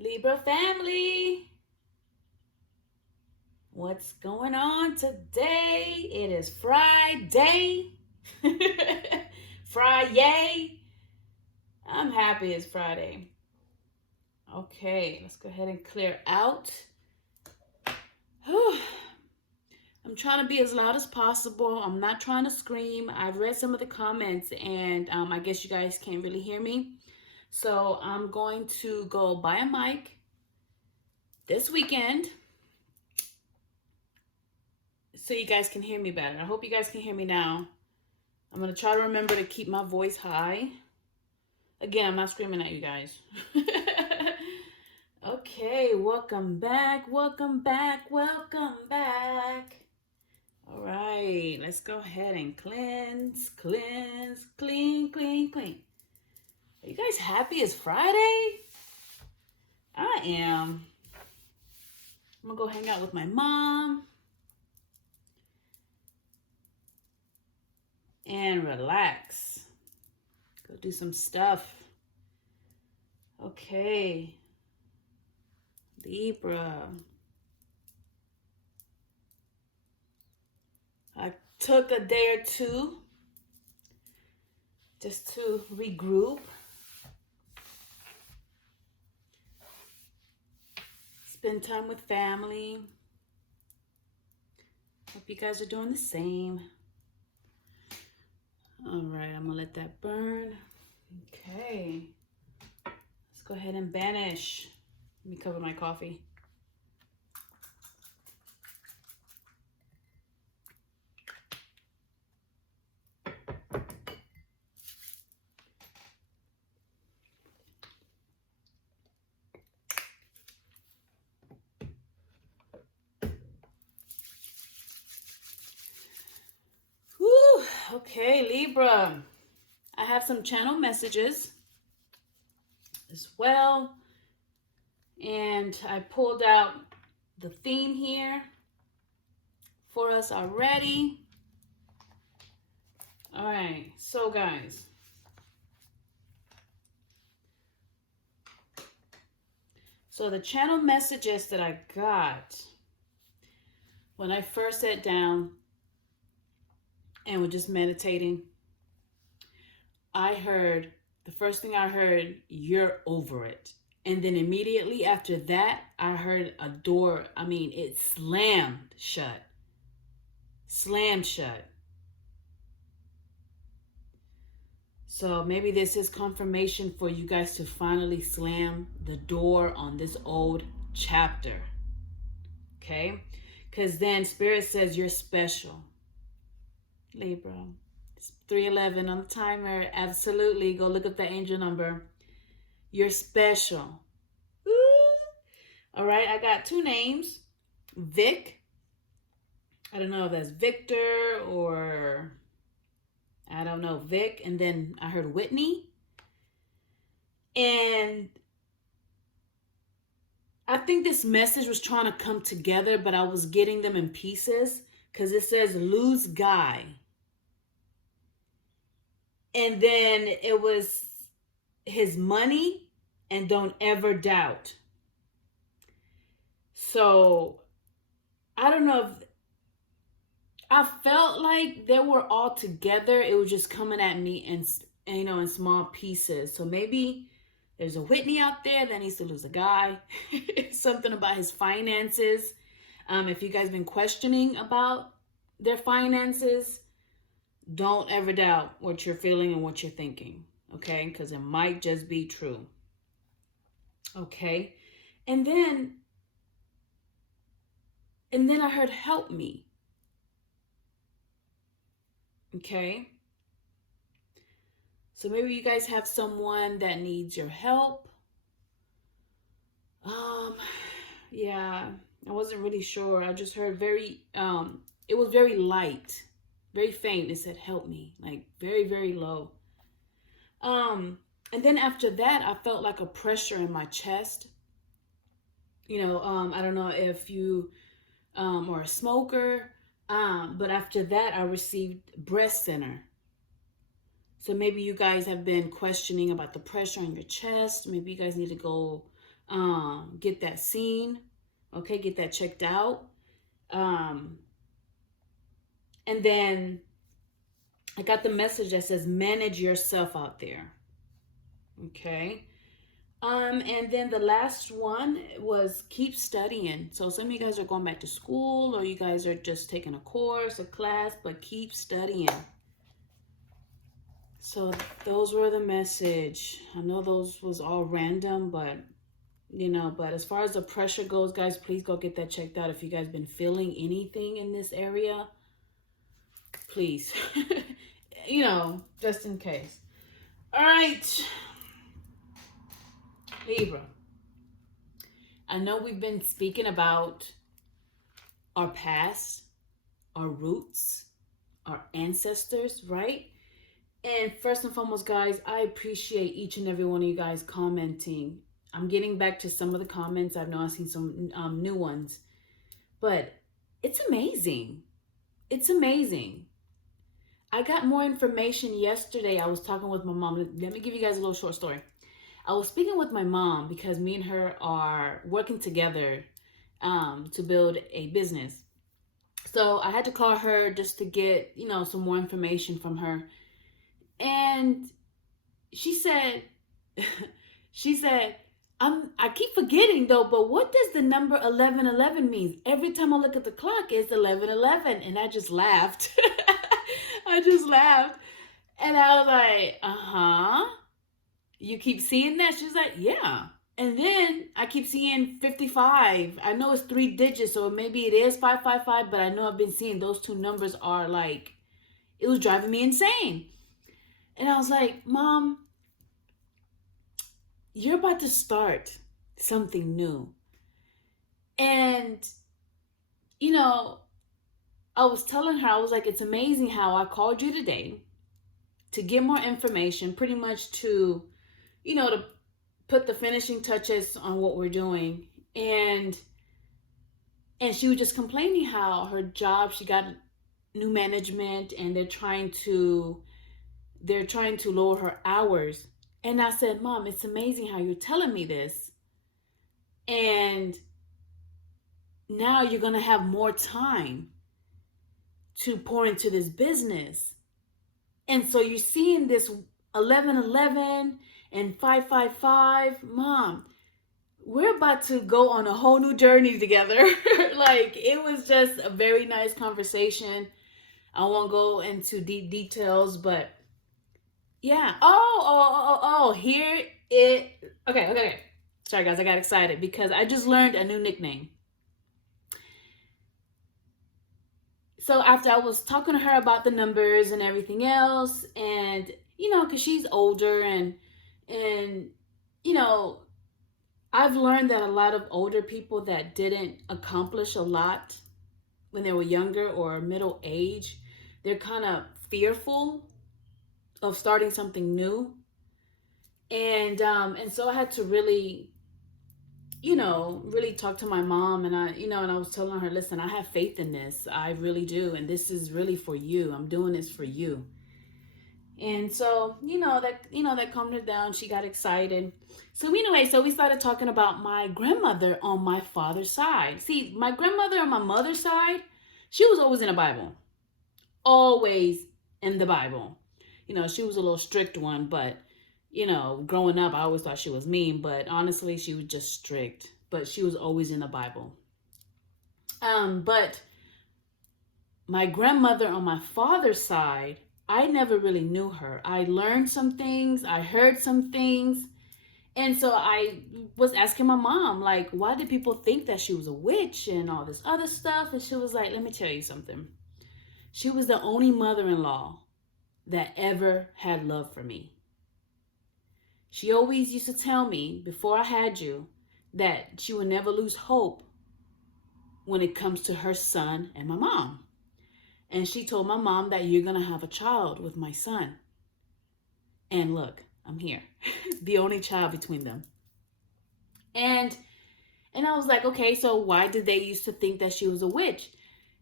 Libra family, what's going on today? It is Friday. Friday. I'm happy it's Friday. Okay, let's go ahead and clear out. I'm trying to be as loud as possible. I'm not trying to scream. I've read some of the comments and I guess you guys can't really hear me. So I'm going to go buy a mic this weekend so you guys can hear me better. I hope you guys can hear me now. I'm going to try to remember to keep my voice high. Again, I'm not screaming at you guys. Okay, welcome back, welcome back, welcome back. All right, let's go ahead and cleanse, clean. Are you guys happy it's Friday? I am. I'm gonna go hang out with my mom and relax. Go do some stuff. Okay. Libra. I took a day or two just to regroup. Spend time with family. Hope you guys are doing the same. All right, I'm gonna let that burn. Okay. Let's go ahead and banish. Let me cover my coffee. Whew. Okay, Libra. I have some channel messages as well. And I pulled out the theme here for us already. All right, so guys. So the channel messages that I got when I first sat down and was just meditating, the first thing I heard, you're over it. And then immediately after that, I heard a door, it slammed shut. Slammed shut. So maybe this is confirmation for you guys to finally slam the door on this old chapter. Okay? Because then Spirit says you're special. Libra. It's 3:11 on the timer. Absolutely. Go look up the angel number. You're special. Woo. All right, I got two names. Vic. I don't know if that's Victor or I don't know, Vic. And then I heard Whitney. And I think this message was trying to come together, but I was getting them in pieces because it says lose guy. And then it was his money and don't ever doubt. So I don't know if I felt like they were all together. It was just coming at me in small pieces. So maybe there's a Whitney out there that needs to lose a guy. Something about his finances. If you guys been questioning about their finances, don't ever doubt what you're feeling and what you're thinking. Okay? Because it might just be true. Okay? And then I heard help me. Okay? So maybe you guys have someone that needs your help. Yeah, I wasn't really sure. I just heard it was very light, very faint. It said help me, like very, very low. And then after that, I felt like a pressure in my chest. I don't know if you are a smoker, but after that, I received breast center. So maybe you guys have been questioning about the pressure on your chest. Maybe you guys need to go get that seen. Okay, get that checked out. And then I got the message that says manage yourself out there. Okay. And then the last one was keep studying. So some of you guys are going back to school, or you guys are just taking a course, a class, but keep studying. So those were the message. I know those was all random, but but as far as the pressure goes, guys, please go get that checked out. If you guys been feeling anything in this area, please, just in case. All right, Libra. I know we've been speaking about our past, our roots, our ancestors, right? And first and foremost, guys, I appreciate each and every one of you guys commenting. I'm getting back to some of the comments. I know I've seen some new ones, but it's amazing. It's amazing. I got more information yesterday. I was talking with my mom. Let me give you guys a little short story. I was speaking with my mom because me and her are working together to build a business. So I had to call her just to get, some more information from her. And she said, I keep forgetting though, but what does the number 1111 mean? Every time I look at the clock, it's 1111. And I just laughed. I just laughed. And I was like, you keep seeing that? She's like, yeah. And then I keep seeing 55. I know it's 3 digits, so maybe it is 555, but I know I've been seeing those two numbers are like, it was driving me insane. And I was like, Mom, you're about to start something new. And, I was telling her, I was like, it's amazing how I called you today to get more information, pretty much to put the finishing touches on what we're doing. And she was just complaining how her job, she got new management and they're trying to lower her hours. And I said, Mom, it's amazing how you're telling me this. And now you're going to have more time to pour into this business. And so you're seeing this 1111 and 555. Mom, we're about to go on a whole new journey together. Like, it was just a very nice conversation. I won't go into deep details, but yeah. Here it. Okay. Sorry, guys, I got excited because I just learned a new nickname. So after I was talking to her about the numbers and everything else, and because she's older and I've learned that a lot of older people that didn't accomplish a lot when they were younger or middle age, they're kind of fearful of starting something new. And so I had to really talk to my mom, and I was telling her, listen, I have faith in this. I really do. And this is really for you. I'm doing this for you. And so, that calmed her down. She got excited. So anyway, so we started talking about my grandmother on my father's side. See, my grandmother on my mother's side, she was always in the Bible. Always in the Bible. She was a little strict one, but growing up, I always thought she was mean, but honestly, she was just strict. But she was always in the Bible. But my grandmother on my father's side, I never really knew her. I learned some things. I heard some things. And so I was asking my mom, like, why did people think that she was a witch and all this other stuff? And she was like, let me tell you something. She was the only mother-in-law that ever had love for me. She always used to tell me before I had you that she would never lose hope when it comes to her son and my mom. And she told my mom that you're going to have a child with my son. And look, I'm here. The only child between them. And I was like, okay, so why did they used to think that she was a witch?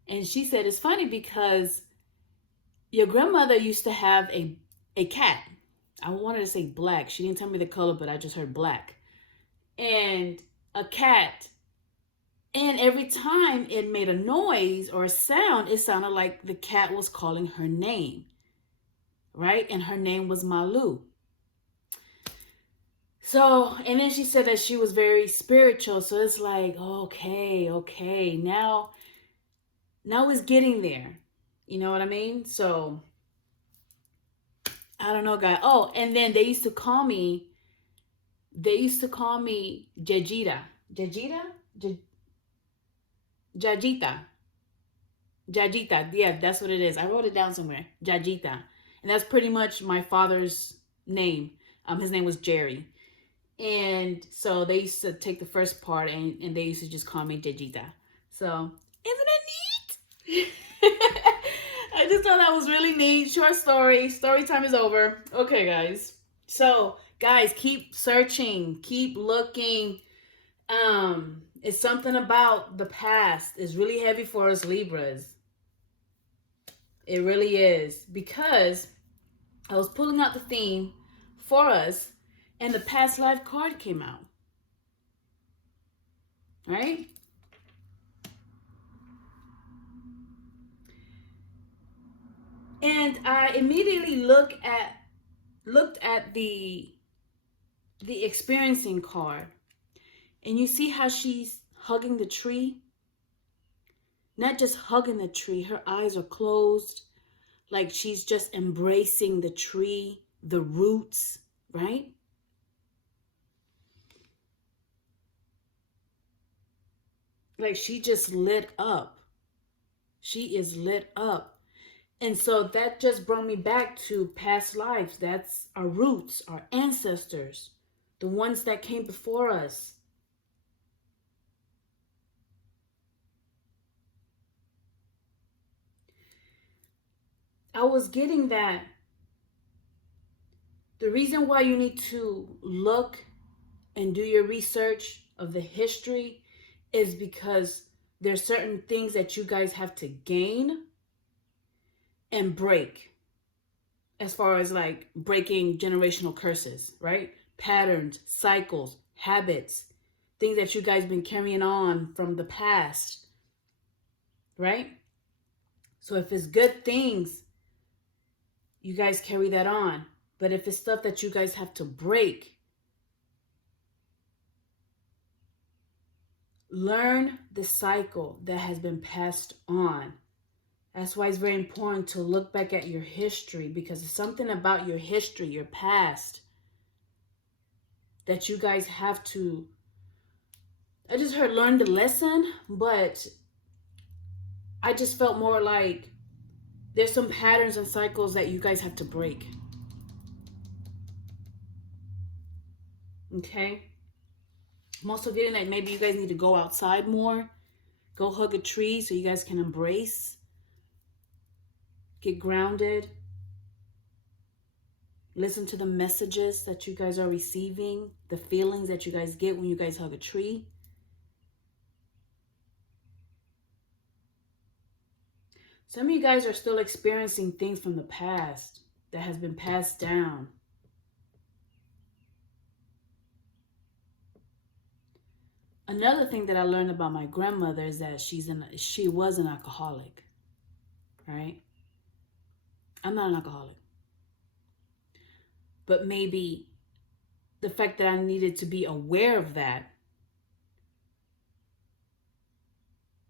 And she said, it's funny because your grandmother used to have a cat. I wanted to say black. She didn't tell me the color, but I just heard black. and a cat. And every time it made a noise or a sound, it sounded like the cat was calling her name, right? And her name was Malu. So, and then she said that she was very spiritual. So it's like, okay, now it's getting there. You know what I mean? So I don't know, guys. Oh, and then they used to call me Jajita. Jajita? Jajita. Jajita. Yeah, that's what it is. I wrote it down somewhere. Jajita. And that's pretty much my father's name. His name was Jerry. And so they used to take the first part and they used to just call me Jajita. So, isn't it neat? I just thought that was really neat. Short story. Story time is over. Okay, guys. So, guys, keep searching. Keep looking. It's something about the past. It's really heavy for us Libras. It really is. Because I was pulling out the theme for us and the past life card came out. Right? And I immediately looked at the experiencing card. And you see how she's hugging the tree? Not just hugging the tree, her eyes are closed, like she's just embracing the tree, the roots, right? Like she just lit up. She is lit up. And so that just brought me back to past lives. That's our roots, our ancestors, the ones that came before us. I was getting that the reason why you need to look and do your research of the history is because there's certain things that you guys have to gain and break, as far as like breaking generational curses, right? Patterns, cycles, habits, things that you guys been carrying on from the past, right? So if it's good things, you guys carry that on. But if it's stuff that you guys have to break, learn the cycle that has been passed on. That's why it's very important to look back at your history, because it's something about your history, your past, that you guys have to, I just heard learn the lesson, but I just felt more like there's some patterns and cycles that you guys have to break. Okay? I'm also getting that maybe you guys need to go outside more. Go hug a tree so you guys can embrace. Get grounded. Listen to the messages that you guys are receiving. The feelings that you guys get when you guys hug a tree. Some of you guys are still experiencing things from the past that has been passed down. Another thing that I learned about my grandmother is that she was an alcoholic, right? I'm not an alcoholic. But maybe the fact that I needed to be aware of that,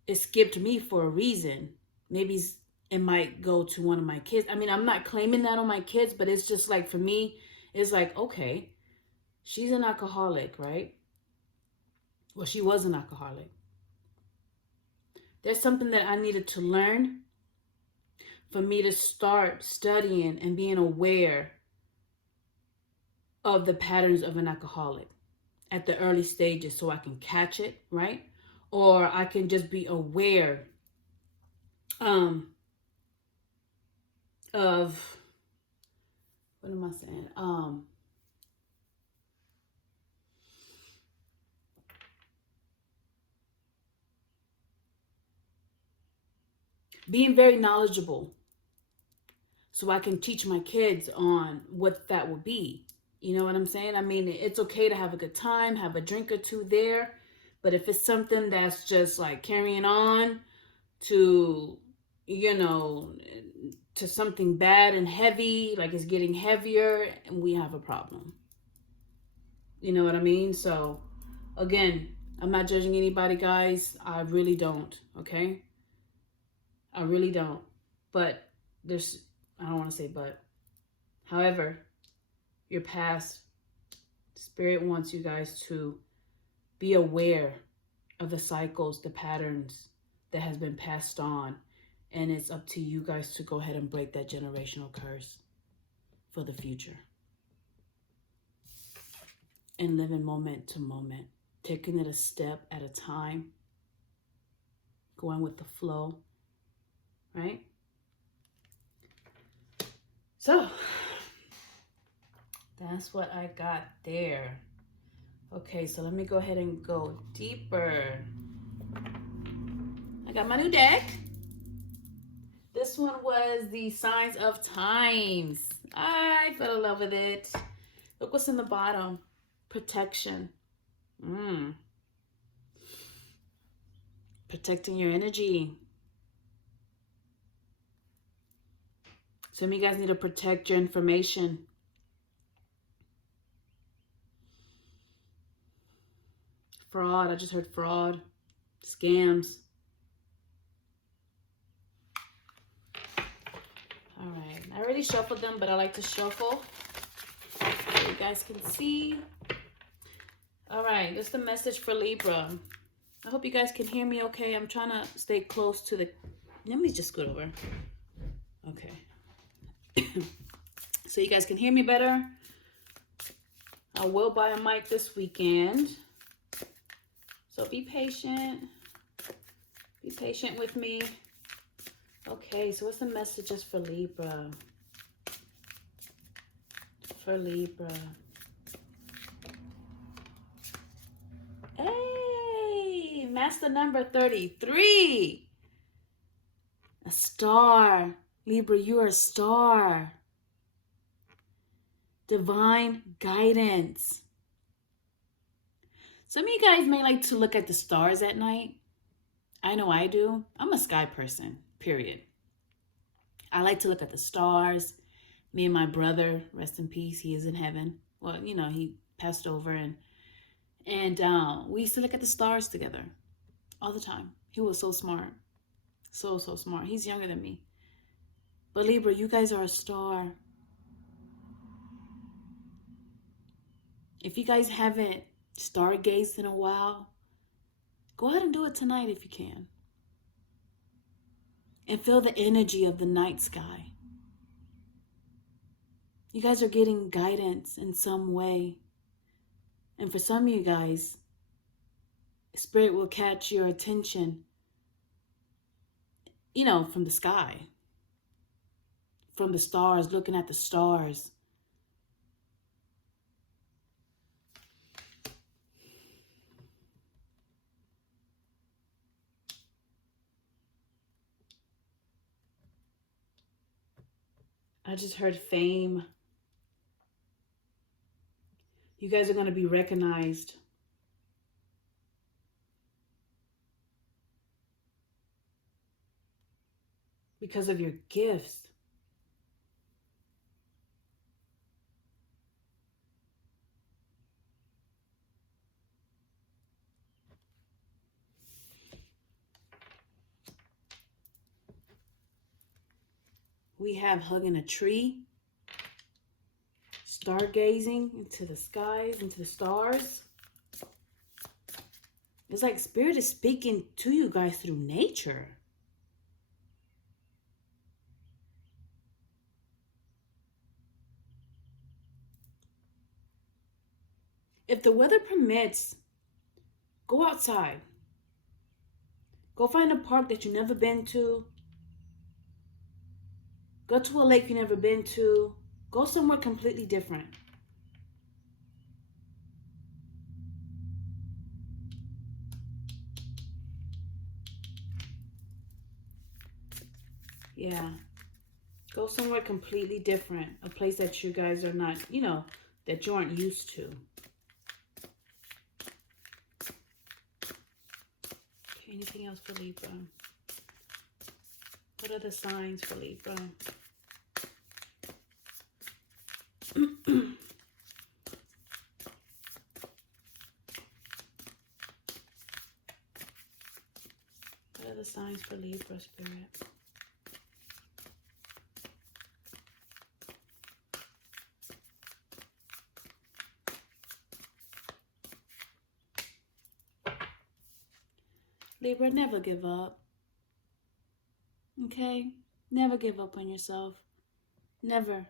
it skipped me for a reason. Maybe it might go to one of my kids. I mean, I'm not claiming that on my kids, but it's just like, for me, it's like, okay, she's an alcoholic, right? Well, she was an alcoholic. There's something that I needed to learn for me to start studying and being aware of the patterns of an alcoholic at the early stages, so I can catch it, right? Or I can just be aware of, what am I saying? Being very knowledgeable so I can teach my kids on what that will be. You know what I'm saying? I mean, it's okay to have a good time, have a drink or two there. But if it's something that's just like carrying on to, you know, to something bad and heavy, like it's getting heavier, and we have a problem. You know what I mean? So, again, I'm not judging anybody, guys. I really don't, okay? I really don't. But I don't want to say but. However, your past, Spirit wants you guys to be aware of the cycles, the patterns that has been passed on. And it's up to you guys to go ahead and break that generational curse for the future. And living moment to moment, taking it a step at a time, going with the flow, right? So, that's what I got there. Okay, so let me go ahead and go deeper. I got my new deck. This one was the Signs of Times. I fell in love with it. Look what's in the bottom. Protection. Protecting your energy. Some of you guys need to protect your information. Fraud. I just heard fraud. Scams. All right. I already shuffled them, but I like to shuffle so you guys can see. All right. That's the message for Libra. I hope you guys can hear me okay. I'm trying to stay close to the... Let me just scoot over. Okay. So you guys can hear me better. I will buy a mic this weekend. So be patient. Be patient with me. Okay, so what's the messages for Libra? For Libra. Hey, master number 33. A star. Libra, you are a star. Divine guidance. Some of you guys may like to look at the stars at night. I know I do. I'm a sky person, period. I like to look at the stars. Me and my brother, rest in peace, he is in heaven. Well, you know, he passed over, and we used to look at the stars together all the time. He was so smart. So smart. He's younger than me. But Libra, you guys are a star. If you guys haven't stargazed in a while, go ahead and do it tonight if you can. And feel the energy of the night sky. You guys are getting guidance in some way. And for some of you guys, Spirit will catch your attention, you know, from the sky. From the stars, looking at the stars. I just heard fame. You guys are going to be recognized. Because of your gifts. We have hugging a tree, stargazing into the skies, into the stars. It's like Spirit is speaking to you guys through nature. If the weather permits, go outside. Go find a park that you've never been to. Go to a lake you've never been to. Go somewhere completely different. Yeah. Go somewhere completely different. A place that you guys are not, you know, that you aren't used to. Okay, anything else for Libra? What are the signs for Libra? What are the signs for Libra, Spirit? Libra, never give up. Okay? Never give up on yourself. Never.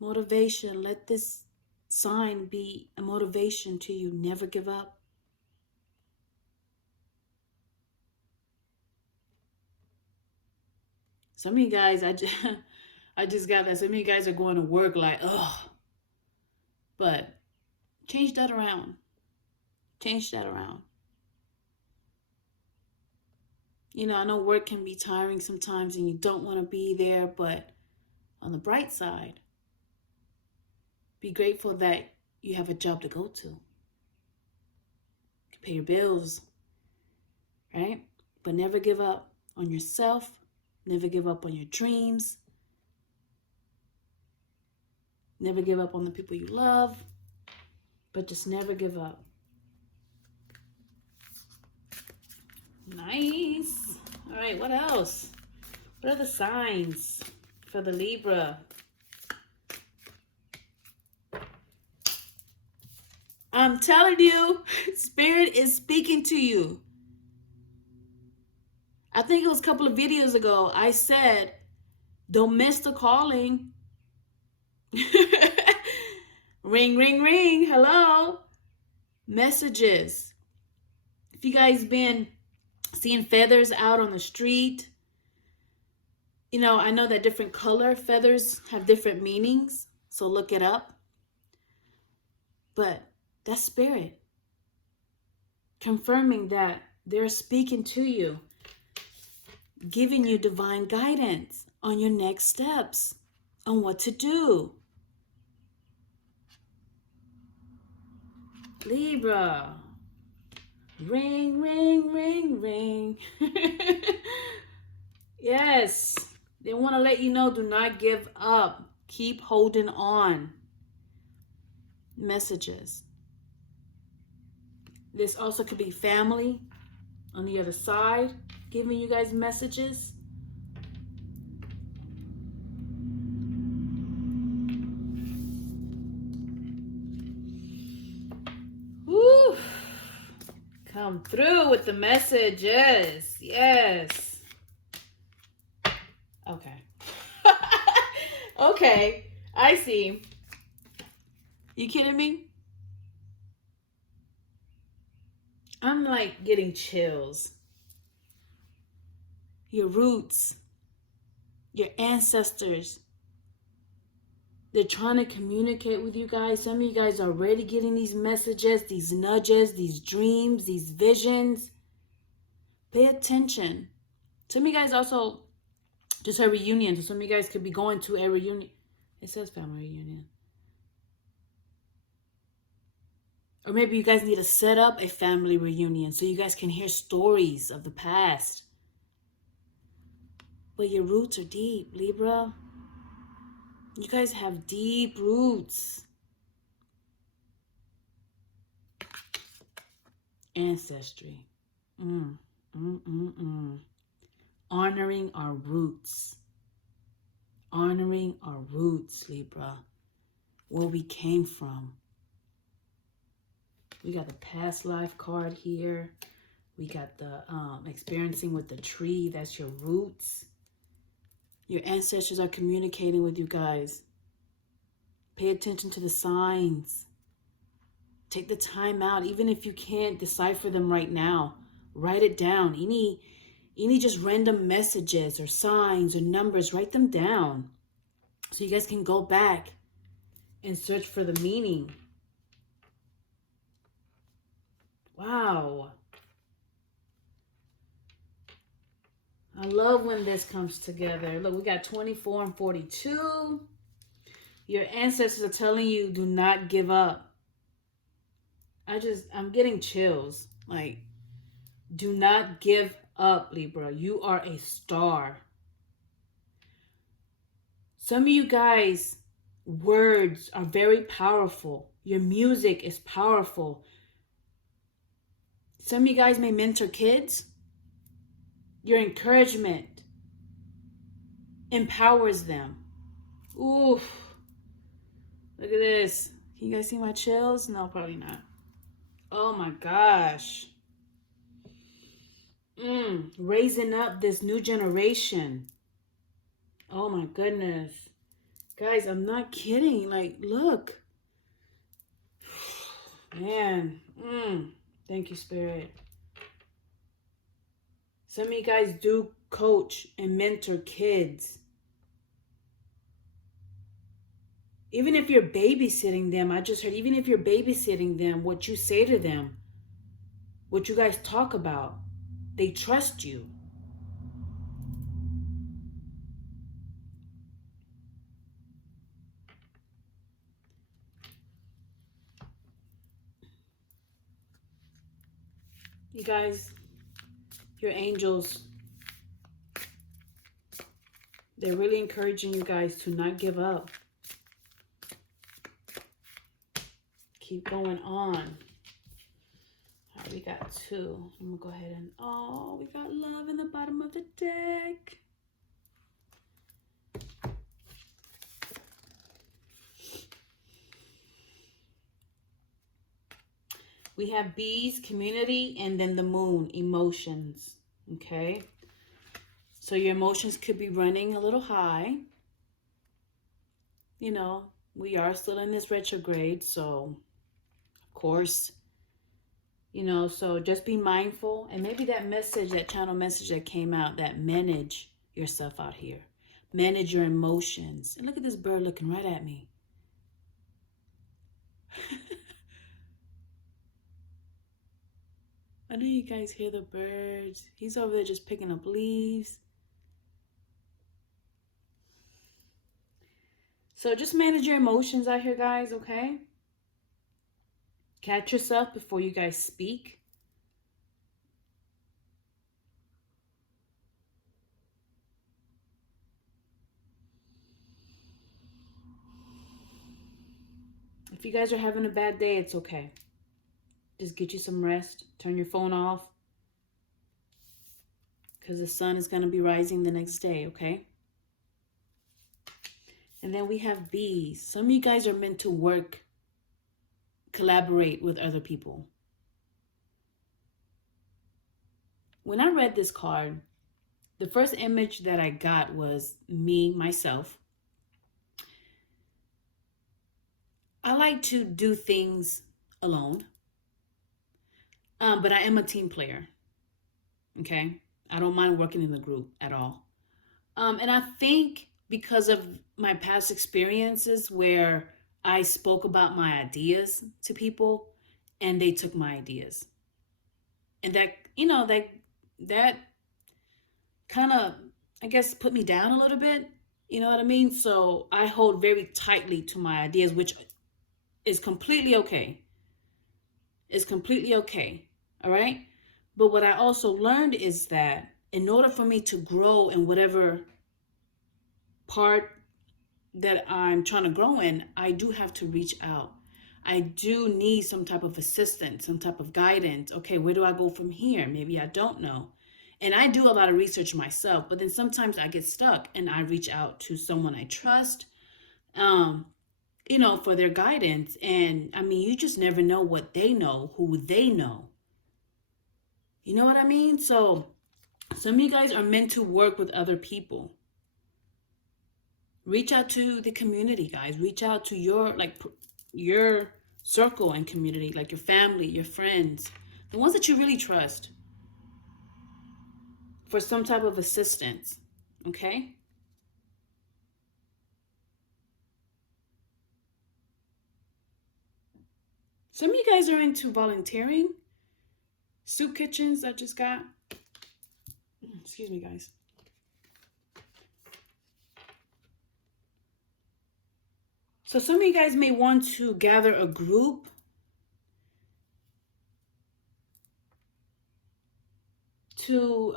Motivation. Let this sign be a motivation to you. Never give up. Some of you guys, I just got that. Some of you guys are going to work like, ugh. But change that around. Change that around. You know, I know work can be tiring sometimes and you don't want to be there, but on the bright side, be grateful that you have a job to go to. You can pay your bills, right? But never give up on yourself. Never give up on your dreams. Never give up on the people you love. But just never give up. Nice. All right, what else? What are the signs for the Libra? I'm telling you, Spirit is speaking to you. I think it was a couple of videos ago, I said, don't miss the calling. Ring, ring, ring. Hello. Messages. If you guys been seeing feathers out on the street, you know, I know that different color feathers have different meanings, so look it up. But that's Spirit confirming that they're speaking to you, giving you divine guidance on your next steps, on what to do. Libra. Ring, ring, ring, ring. Yes. They want to let you know, do not give up. Keep holding on. Messages. This also could be family on the other side, giving you guys messages. Woo! Come through with the messages. Yes. Okay. Okay. I see. You kidding me? I'm like getting chills. Your roots, your ancestors, they're trying to communicate with you guys. Some of you guys are already getting these messages, these nudges, these dreams, these visions. Pay attention. Some of you guys also just a reunion. So some of you guys could be going to a reunion. It says family reunion. Or maybe you guys need to set up a family reunion so you guys can hear stories of the past. But your roots are deep, Libra. You guys have deep roots. Ancestry. Honoring our roots. Honoring our roots, Libra. Where we came from. We got the past life card here. We got the experiencing with the tree. That's your roots. Your ancestors are communicating with you guys. Pay attention to the signs. Take the time out. Even if you can't decipher them right now, write it down. Any just random messages or signs or numbers, write them down. So you guys can go back and search for the meaning. Wow. I love when this comes together. Look, we got 24 and 42. Your ancestors are telling you, do not give up. I'm getting chills. Like, do not give up, Libra. You are a star. Some of you guys, words are very powerful. Your music is powerful. Some of you guys may mentor kids. Your encouragement empowers them. Oof. Look at this. Can you guys see my chills? No, probably not. Oh my gosh. Raising up this new generation. Oh my goodness. Guys, I'm not kidding. Like, look. Man. Thank you, Spirit. Some of you guys do coach and mentor kids. Even if you're babysitting them, I just heard, even if you're babysitting them, what you say to them, what you guys talk about, they trust you. You guys, your angels, they're really encouraging you guys to not give up. Keep going on. All right, we got 2. I'm going to go ahead and, oh, we got love in the bottom of the deck. We have bees, community, and then the moon, emotions. Okay? So your emotions could be running a little high. You know, we are still in this retrograde, so of course, you know, so just be mindful. And maybe that message, that channel message that came out, that manage yourself out here. Manage your emotions. And look at this bird looking right at me. I know you guys hear the birds. He's over there just picking up leaves. So just manage your emotions out here, guys, okay? Catch yourself before you guys speak. If you guys are having a bad day, it's okay. Just get you some rest. Turn your phone off. Because the sun is going to be rising the next day, okay? And then we have bees. Some of you guys are meant to work, collaborate with other people. When I read this card, the first image that I got was me, myself. I like to do things alone. But I am a team player. Okay? I don't mind working in the group at all. And I think because of my past experiences where I spoke about my ideas to people and they took my ideas. And that, you know, that kind of, I guess, put me down a little bit. You know what I mean? So I hold very tightly to my ideas, which is completely okay. It's completely okay. All right? But what I also learned is that in order for me to grow in whatever part that I'm trying to grow in, I do have to reach out. I do need some type of assistance, some type of guidance. Okay, where do I go from here? Maybe I don't know. And I do a lot of research myself, but then sometimes I get stuck and I reach out to someone I trust, you know, for their guidance. And I mean, you just never know what they know, who they know. You know what I mean? So some of you guys are meant to work with other people. Reach out to the community, guys. Reach out to your circle and community, like your family, your friends, the ones that you really trust, for some type of assistance, okay? Some of you guys are into volunteering. Soup kitchens I just got. Excuse me, guys. So some of you guys may want to gather a group to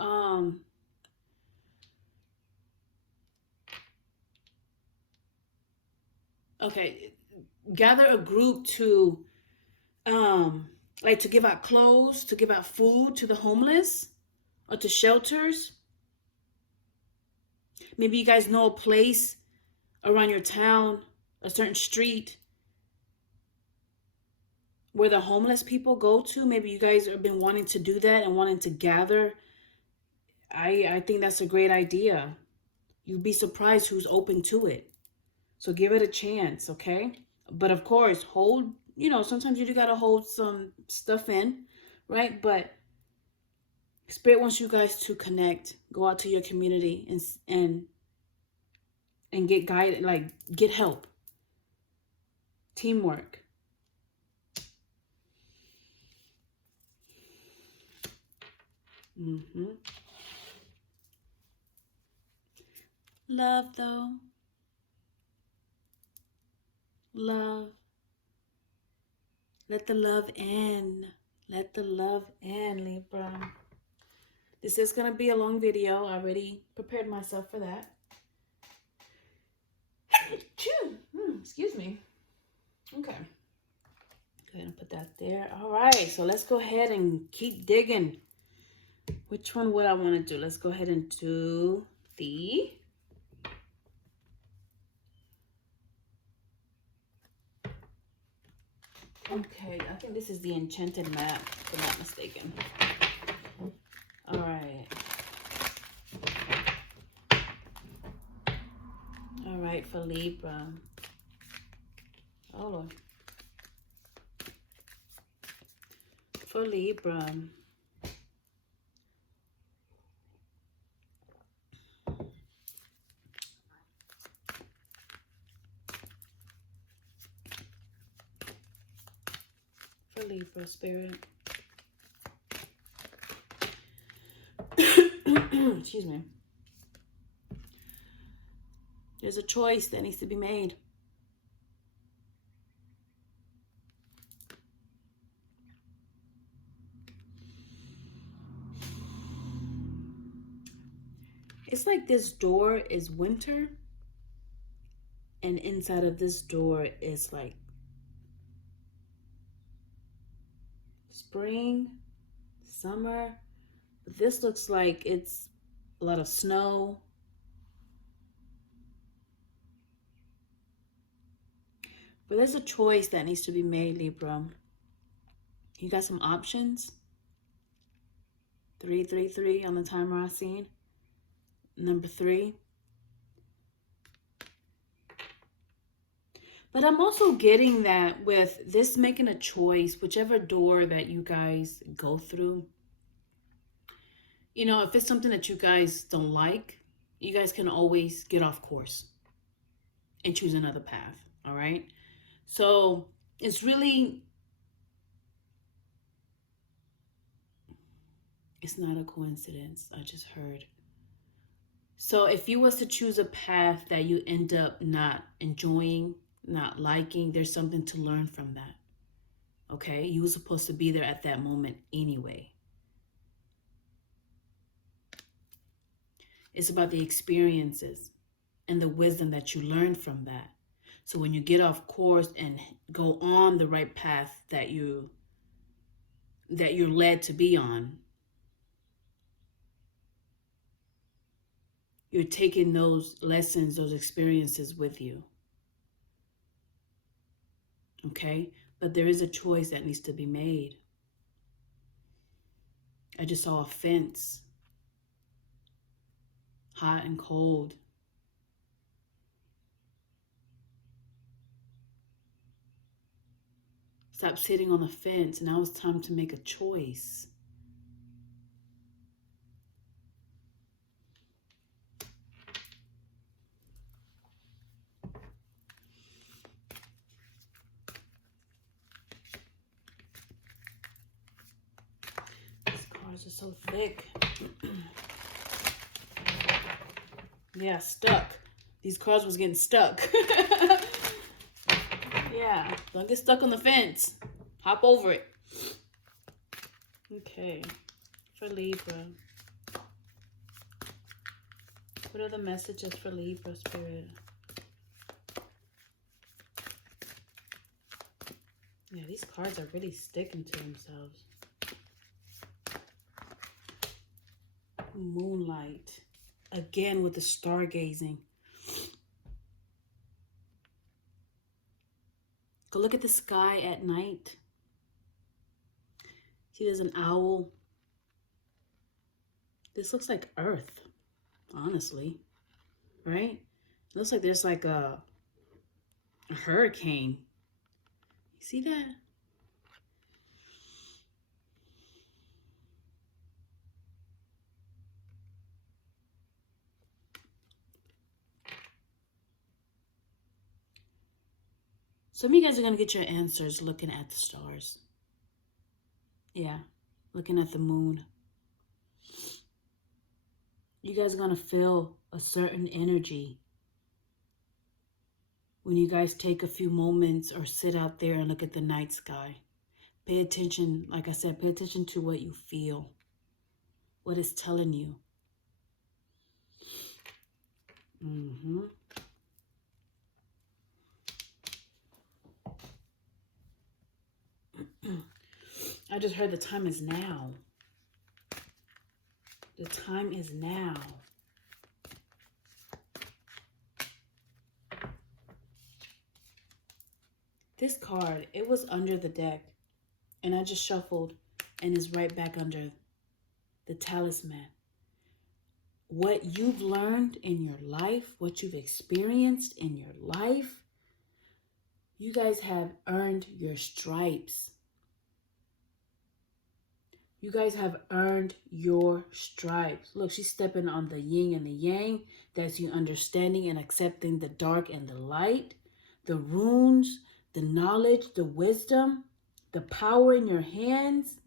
gather a group to like to give out clothes, to give out food to the homeless or to shelters. Maybe you guys know a place around your town, a certain street where the homeless people go to. Maybe you guys have been wanting to do that and wanting to gather. I think that's a great idea. You'd be surprised who's open to it. So give it a chance, okay? But of course, hold, sometimes you do gotta hold some stuff in, right? But Spirit wants you guys to connect, go out to your community and get guided, like get help. Teamwork. Love, though. Love. Let the love in. Let the love in, Libra. This is going to be a long video. I already prepared myself for that. Excuse me. Okay. Go ahead and put that there. All right. So let's go ahead and keep digging. Which one would I want to do? Let's go ahead and do the... Okay, I think this is the enchanted map, if I'm not mistaken. All right. All right, for Libra. Oh, Lord. For Libra. For Libra, Spirit. Excuse me. There's a choice that needs to be made. It's like this door is winter, and inside of this door is like spring, summer. But this looks like it's a lot of snow. But there's a choice that needs to be made, Libra. You got some options. 333 on the timer I seen. Number 3. But I'm also getting that with this making a choice, whichever door that you guys go through, if it's something that you guys don't like, you guys can always get off course and choose another path, all right? So it's not a coincidence, I just heard. So if you was to choose a path that you end up not enjoying, not liking, there's something to learn from that. Okay? You were supposed to be there at that moment anyway. It's about the experiences and the wisdom that you learn from that. So when you get off course and go on the right path that you're led to be on, you're taking those lessons, those experiences with you. Okay? But there is a choice that needs to be made. I just saw a fence. Hot and cold. Stop sitting on the fence. Now it's time to make a choice. These cards are so thick. Yeah, stuck. These cards was getting stuck. Yeah, don't get stuck on the fence. Hop over it. Okay, for Libra. What are the messages for Libra, Spirit? Yeah, these cards are really sticking to themselves. Moonlight. Again with the stargazing. Go look at the sky at night. See, there's an owl. This looks like Earth, honestly. Right? It looks like there's like a hurricane. You see that? Some of you guys are going to get your answers looking at the stars. Yeah, looking at the moon. You guys are going to feel a certain energy when you guys take a few moments or sit out there and look at the night sky. Pay attention, like I said, pay attention to what you feel, what it's telling you. I just heard the time is now. The time is now. This card, it was under the deck, and I just shuffled, and it's right back under the talisman. What you've learned in your life, what you've experienced in your life, you guys have earned your stripes. You guys have earned your stripes. Look, she's stepping on the yin and the yang. That's you understanding and accepting the dark and the light, the runes, the knowledge, the wisdom, the power in your hands.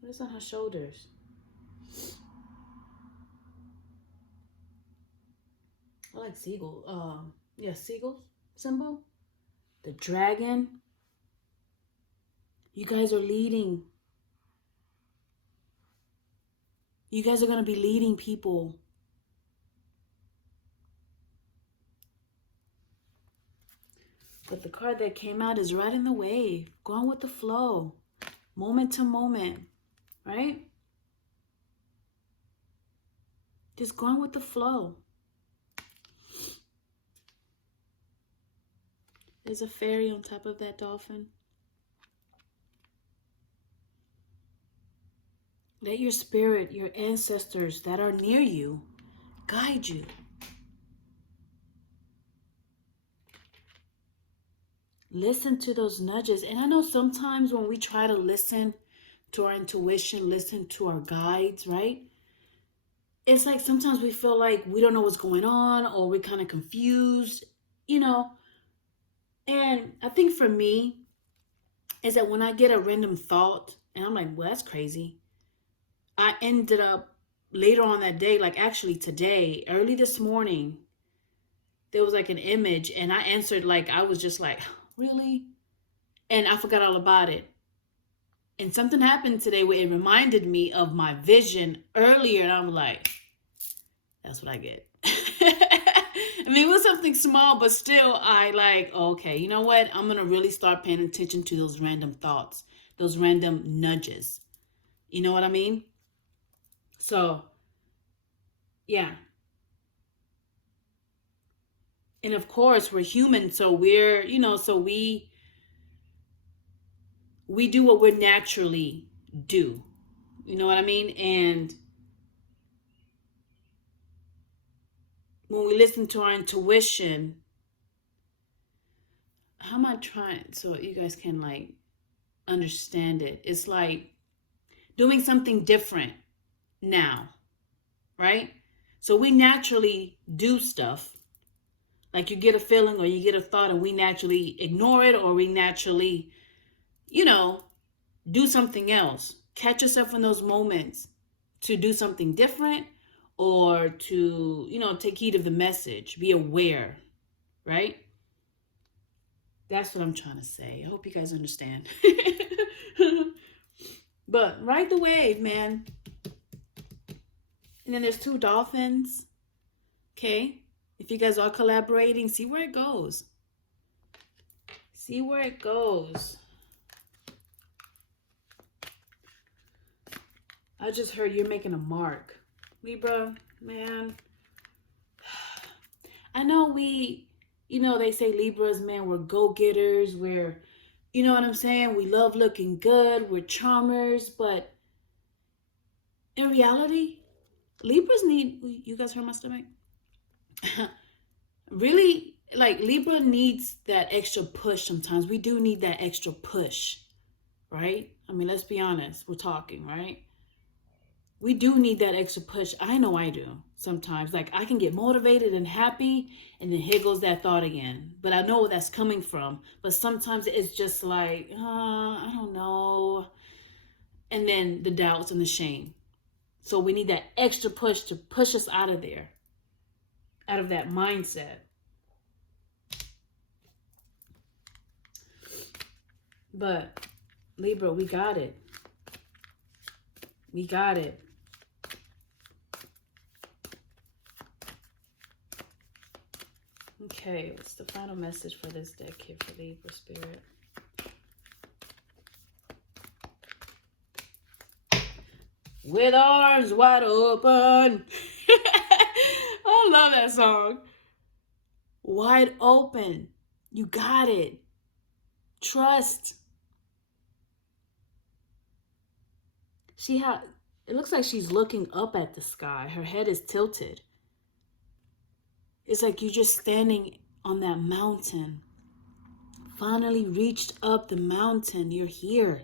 What is on her shoulders? I like seagull. Yeah, seagull symbol. The dragon. You guys are leading. You guys are going to be leading people. But the card that came out is riding the wave, going with the flow, moment to moment, right? Just going with the flow. There's a fairy on top of that dolphin. Let your spirit, your ancestors that are near you, guide you. Listen to those nudges. And I know sometimes when we try to listen to our intuition, listen to our guides, right? It's like sometimes we feel like we don't know what's going on, or we're kind of confused, you know. And I think for me is that when I get a random thought and I'm like, well, that's crazy. I ended up later on that day, like actually today, early this morning, there was like an image and I answered like, I was just like, really? And I forgot all about it. And something happened today where it reminded me of my vision earlier. And I'm like, that's what I get. I mean, it was something small, but still I like, okay, you know what? I'm going to really start paying attention to those random thoughts, those random nudges. You know what I mean? So, yeah. And of course, we're human, so we're, you know, so we do what we naturally do. You know what I mean? And when we listen to our intuition, how am I trying so you guys can like understand it? It's like doing something different now, right? So we naturally do stuff. Like you get a feeling or you get a thought and we naturally ignore it, or we naturally, you know, do something else. Catch yourself in those moments to do something different, or to, you know, take heed of the message, be aware, right? That's what I'm trying to say. I hope you guys understand. But ride the wave, man. And then there's 2 dolphins. Okay? If you guys are collaborating, see where it goes. See where it goes. I just heard you're making a mark. Libra, man. I know they say Libras, man, we're go-getters. We're, you know what I'm saying? We love looking good. We're charmers. But in reality, Libras need, you guys heard my stomach? Really, like Libra needs that extra push sometimes. We do need that extra push, right? I mean, let's be honest. We're talking, right? We do need that extra push. I know I do sometimes. Like I can get motivated and happy, and then here goes that thought again. But I know where that's coming from. But sometimes it's just like, I don't know. And then the doubts and the shame. So we need that extra push to push us out of there, out of that mindset. But Libra, we got it. We got it. Okay, what's the final message for this deck here for Libra Spirit? With arms wide open. I love that song. Wide open. You got it. Trust. It looks like she's looking up at the sky. Her head is tilted. It's like you're just standing on that mountain. Finally reached up the mountain. You're here.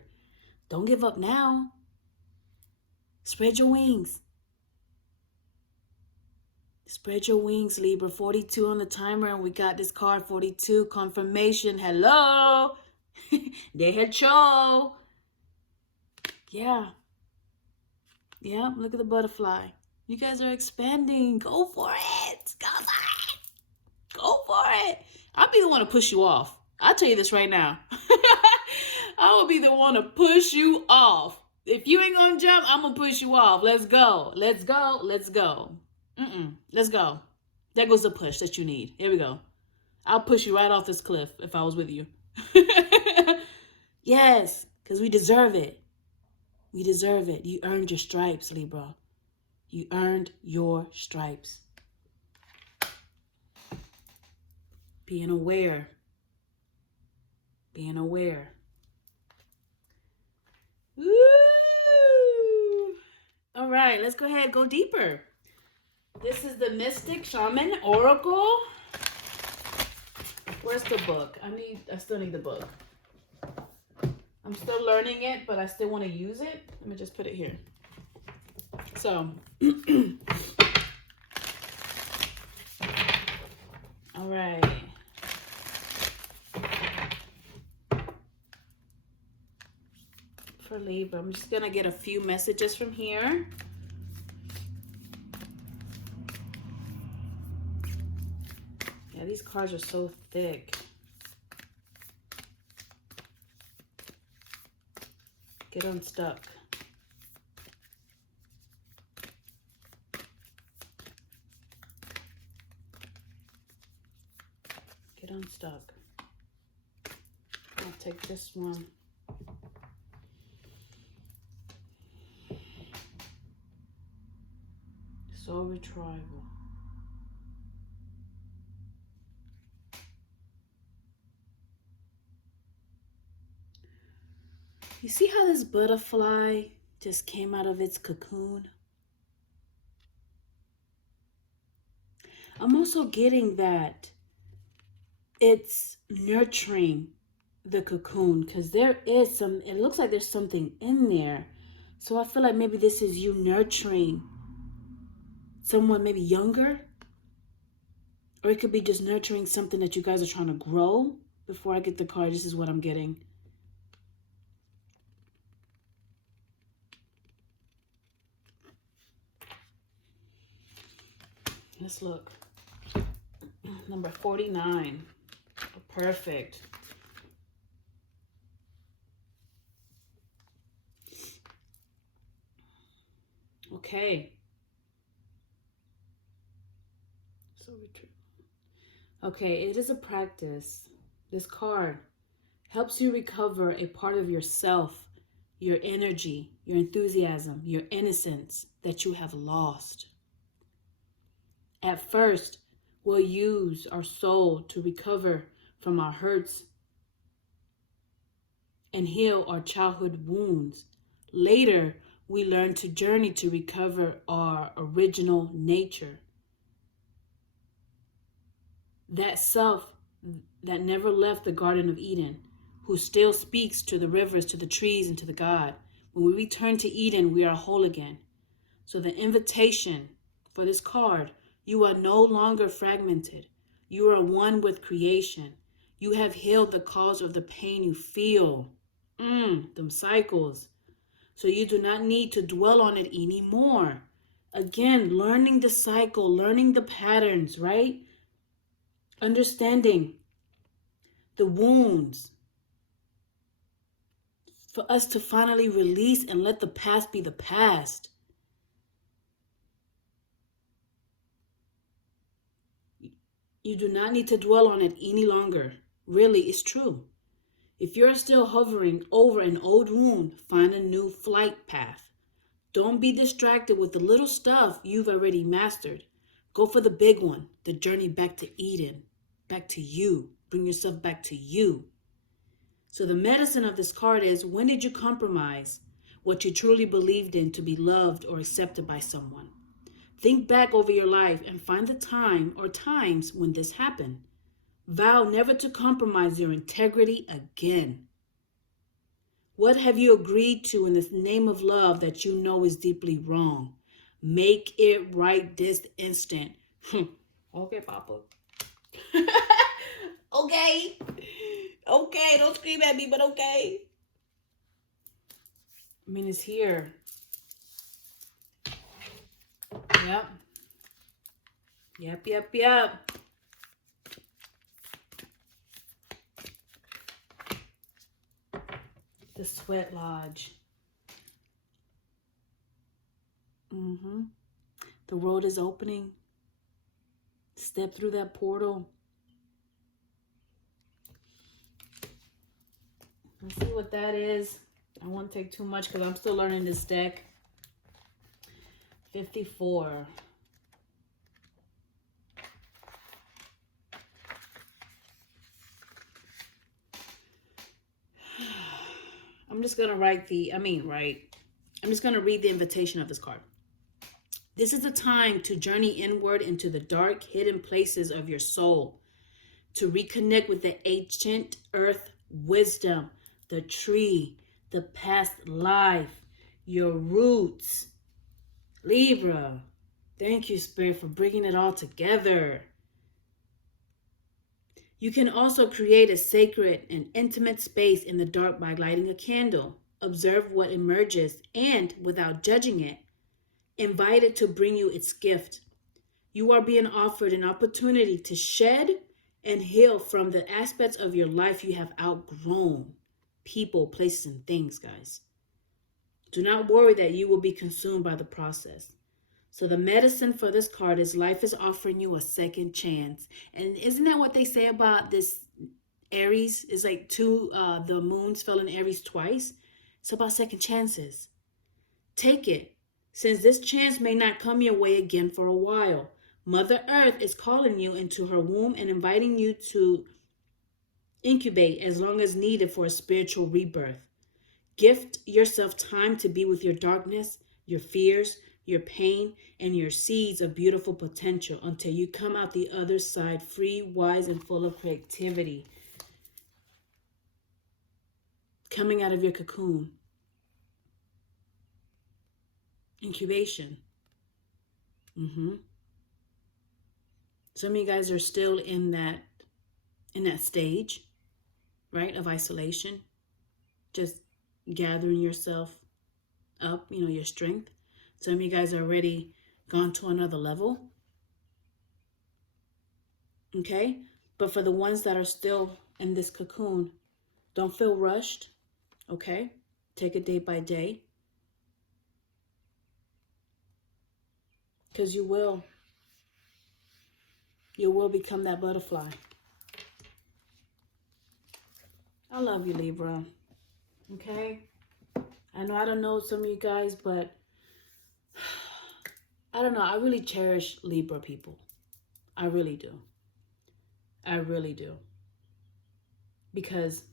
Don't give up now. Spread your wings. Spread your wings, Libra. 42 on the timer, and we got this card, 42, confirmation. Hello. De hecho. Yeah. Yeah, look at the butterfly. You guys are expanding. Go for it. Go for it. Go for it. I'll be the one to push you off. I'll tell you this right now. I will be the one to push you off. If you ain't gonna jump, I'm gonna push you off. Let's go. Let's go. Let's go. Let's go. There goes the push that you need. Here we go. I'll push you right off this cliff if I was with you. Yes, because we deserve it. We deserve it. You earned your stripes, Libra. You earned your stripes. Being aware. Being aware. Woo! All right, let's go ahead and go deeper. This is the Mystic Shaman Oracle. Where's the book? I still need the book. I'm still learning it, but I still want to use it. Let me just put it here. So, all right. For Libra, I'm just going to get a few messages from here. Yeah, these cards are so thick. Get unstuck. Get unstuck. I'll take this one. Soul retrieval. You see how this butterfly just came out of its cocoon? I'm also getting that it's nurturing the cocoon because there is it looks like there's something in there. So I feel like maybe this is you nurturing someone maybe younger. Or it could be just nurturing something that you guys are trying to grow. Before I get the card, this is what I'm getting. Let's look. Number 49. Perfect. Okay. So okay, it is a practice. This card helps you recover a part of yourself, your energy, your enthusiasm, your innocence that you have lost. At first, we'll use our soul to recover from our hurts and heal our childhood wounds. Later, we learn to journey to recover our original nature. That self that never left the Garden of Eden, who still speaks to the rivers, to the trees, and to the God. When we return to Eden, we are whole again. So the invitation for this card, you are no longer fragmented. You are one with creation. You have healed the cause of the pain you feel. Them cycles. So you do not need to dwell on it anymore. Again, learning the cycle, learning the patterns, right? Understanding the wounds, for us to finally release and let the past be the past. You do not need to dwell on it any longer. Really, it's true. If you're still hovering over an old wound, find a new flight path. Don't be distracted with the little stuff you've already mastered. Go for the big one, the journey back to Eden, back to you. Bring yourself back to you. So the medicine of this card is, when did you compromise what you truly believed in to be loved or accepted by someone? Think back over your life and find the time or times when this happened. Vow never to compromise your integrity again. What have you agreed to in the name of love that you know is deeply wrong? Make it right this instant. Okay, Papa. Okay. Okay, don't scream at me, but okay. I mean, it's here. Yep. Yep. The Sweat Lodge. The road is opening. Step through that portal. Let's see what that is. I won't take too much because I'm still learning this deck. 54. I'm just going to I'm just going to read the invitation of this card. This is a time to journey inward into the dark, hidden places of your soul, to reconnect with the ancient earth wisdom, the tree, the past life, your roots. Libra, thank you, Spirit, for bringing it all together. You can also create a sacred and intimate space in the dark by lighting a candle. Observe what emerges and, without judging it, invite it to bring you its gift. You are being offered an opportunity to shed and heal from the aspects of your life you have outgrown. People, places, and things, guys. Do not worry that you will be consumed by the process. So the medicine for this card is, life is offering you a second chance. And isn't that what they say about this Aries? It's like the moons fell in Aries twice. It's about second chances. Take it, since this chance may not come your way again for a while. Mother Earth is calling you into her womb and inviting you to incubate as long as needed for a spiritual rebirth. Gift yourself time to be with your darkness, your fears, your pain, and your seeds of beautiful potential until you come out the other side free, wise, and full of creativity. Coming out of your cocoon. Incubation. Some of you guys are still in that stage, right, of isolation. Just gathering yourself up, your strength. Some of you guys are already gone to another level. Okay? But for the ones that are still in this cocoon, don't feel rushed. Okay? Take it day by day. Because you will. You will become that butterfly. I love you, Libra. Okay? I know I don't know some of you guys, but I don't know. I really cherish Libra people. I really do. I really do. Because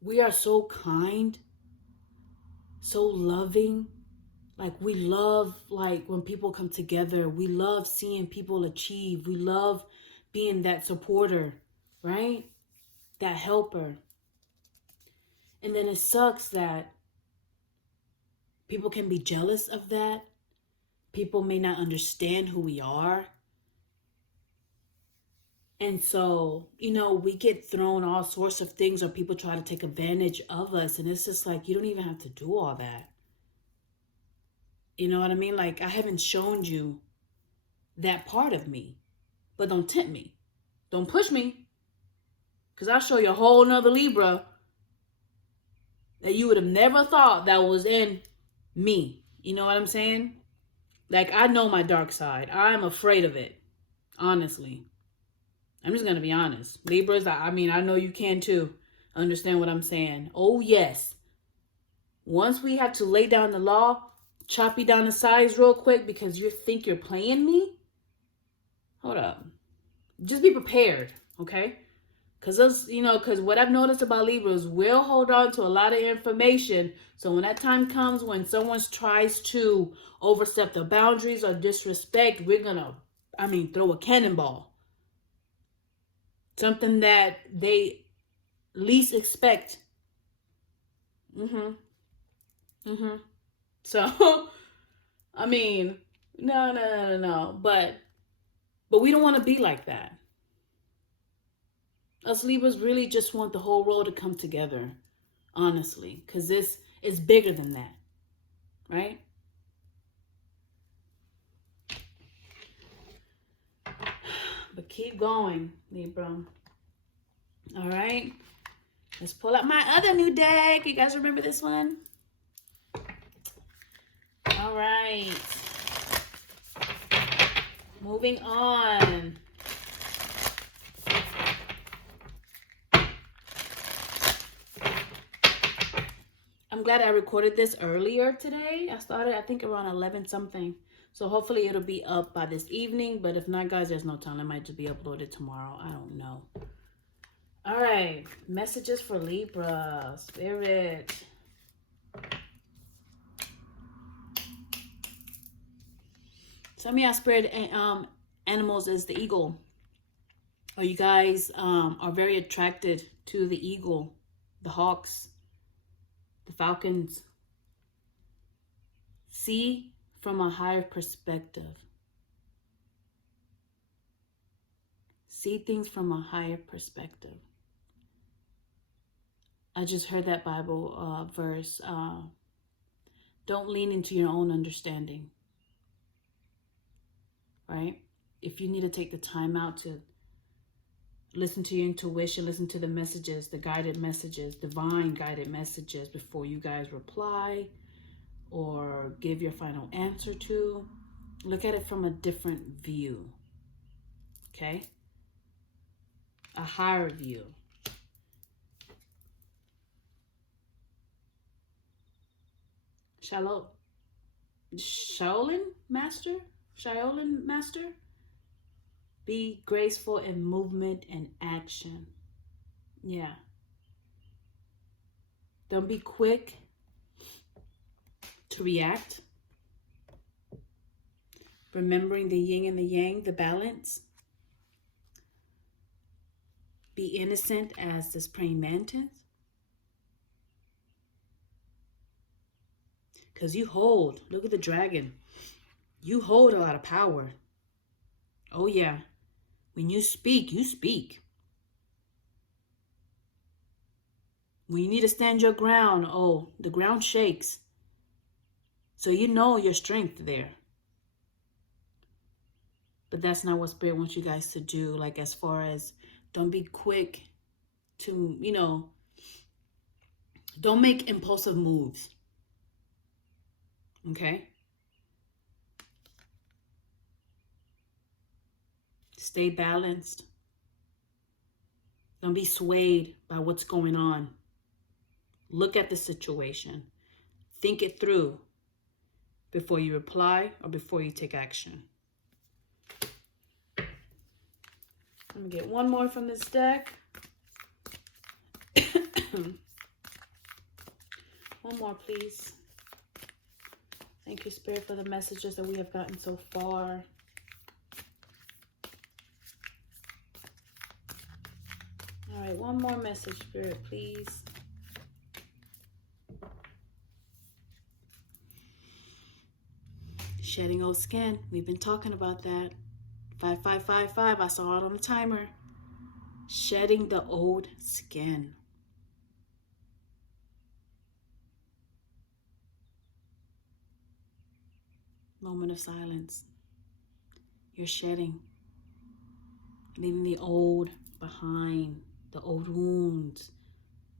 we are so kind, so loving. Like, we love, like, when people come together. We love seeing people achieve. We love being that supporter, right? That helper. And then it sucks that people can be jealous of that. People may not understand who we are. And so, we get thrown all sorts of things, or people try to take advantage of us. And it's just like, you don't even have to do all that. You know what I mean? Like, I haven't shown you that part of me, but don't tempt me. Don't push me. Because I'll show you a whole nother Libra that you would have never thought that was in me. You know what I'm saying? Like, I know my dark side. I'm afraid of it. Honestly. I'm just going to be honest. Libras, I mean, I know you can too. Understand what I'm saying. Oh, yes. Once we have to lay down the law, chop you down to size real quick because you think you're playing me. Hold up. Just be prepared, okay? Because what I've noticed about Libras, we'll hold on to a lot of information. So when that time comes, when someone tries to overstep the boundaries or disrespect, we're going to, throw a cannonball. Something that they least expect. So, no. But we don't want to be like that. Us Libras really just want the whole world to come together, honestly, because this is bigger than that, right? But keep going, Libra. All right. Let's pull out my other new deck. You guys remember this one? All right. Moving on. I'm glad I recorded this earlier today. I started, I think, around 11 something. So hopefully it'll be up by this evening. But if not, guys, there's no time. It might just be uploaded tomorrow. I don't know. All right. Messages for Libra. Spirit. Some of y'all spirit animals is the eagle. Or you guys are very attracted to the eagle, the hawks, the falcons. See from a higher perspective. See things from a higher perspective. I just heard that Bible verse. Don't lean into your own understanding. Right? If you need to take the time out to listen to your intuition, listen to the messages, the guided messages, divine guided messages before you guys reply or give your final answer to. Look at it from a different view. Okay? A higher view. Shaolin Master? Be graceful in movement and action. Yeah. Don't be quick to react. Remembering the yin and the yang, the balance. Be innocent as this praying mantis. Because you hold, look at the dragon. You hold a lot of power. Oh yeah. When you speak, you speak. When you need to stand your ground, oh, the ground shakes. So you know your strength there. But that's not what Spirit wants you guys to do. Like, as far as don't be quick to, Don't make impulsive moves. Okay? Stay balanced. Don't be swayed by what's going on. Look at the situation. Think it through before you reply or before you take action. Let me get one more from this deck. One more, please. Thank you, Spirit, for the messages that we have gotten so far. All right, one more message, Spirit, please. Shedding old skin. We've been talking about that. 5555. I saw it on the timer. Shedding the old skin. Moment of silence. You're shedding. Leaving the old behind. The old wounds.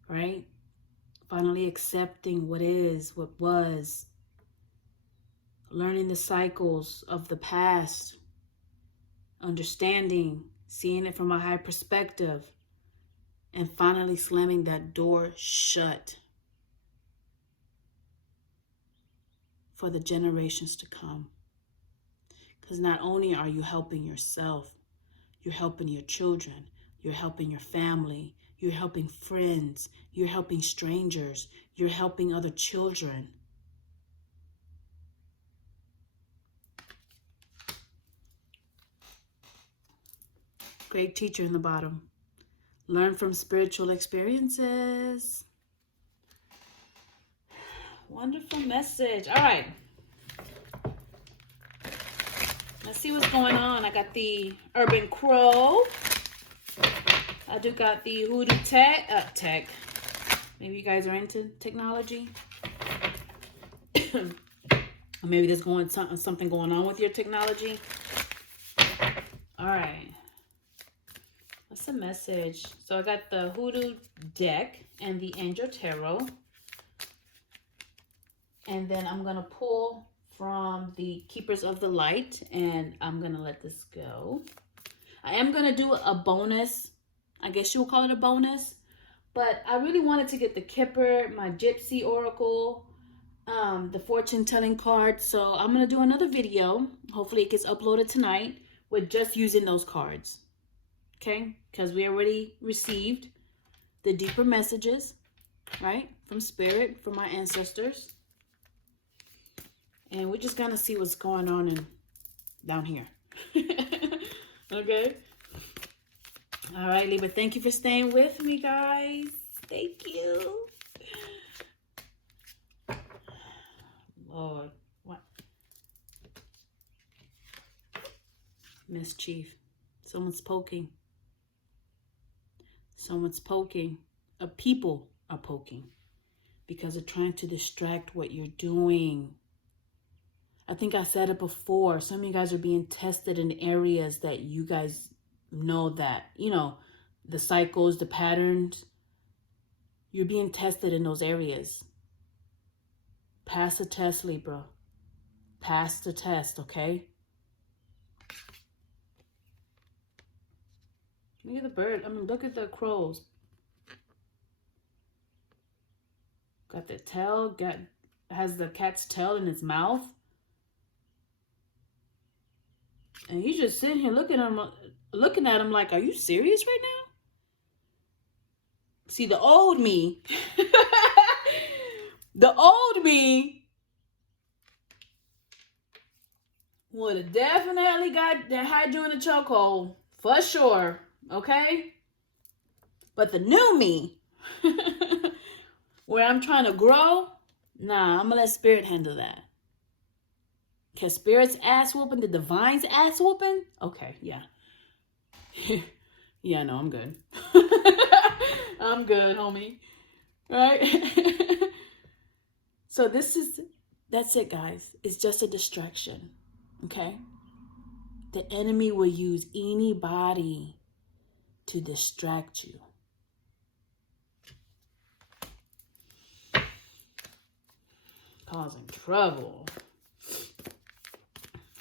Right? Finally accepting what is, what was. Learning the cycles of the past. Understanding. Seeing it from a high perspective. And finally slamming that door shut. For the generations to come. Because not only are you helping yourself, you're helping your children, you're helping your family, you're helping friends, you're helping strangers, you're helping other children. Great teacher in the bottom. Learn from spiritual experiences. Wonderful message. All right. Let's see what's going on. I got the Urban Crow. I do got the Hoodoo Tech. Maybe you guys are into technology. Or maybe there's something going on with your technology. All right. What's the message? So I got the Hoodoo deck and the Angel Tarot. And then I'm going to pull from the Keepers of the Light. And I'm going to let this go. I am going to do a bonus. I guess you'll call it a bonus. But I really wanted to get the Kipper, my Gypsy Oracle, the fortune telling card. So I'm going to do another video. Hopefully it gets uploaded tonight with just using those cards. Okay? Because we already received the deeper messages, right? From Spirit, from my ancestors. And we're just going to see what's going on down here. Okay? All right, Libra. Thank you for staying with me, guys. Thank you. Lord. What? Mischief. Someone's poking. Someone's poking. People are poking. Because they're trying to distract what you're doing. I think I said it before. Some of you guys are being tested in areas that you guys know that, you know, the cycles, the patterns. You're being tested in those areas. Pass the test, Libra. Pass the test, okay? Look at the bird. I mean, look at the crows. Got the tail. Has the cat's tail in its mouth. And he's just sitting here looking at him like, are you serious right now? See, the old me, the old me would have definitely got that Hydra in the chokehold, for sure, okay? But the new me, where I'm trying to grow, nah, I'm going to let Spirit handle that. Because Spirit's ass whooping, the Divine's ass whooping? Okay, yeah. Yeah, no, I'm good. I'm good, homie. Right? So that's it, guys. It's just a distraction. Okay? The enemy will use anybody to distract you. causing trouble.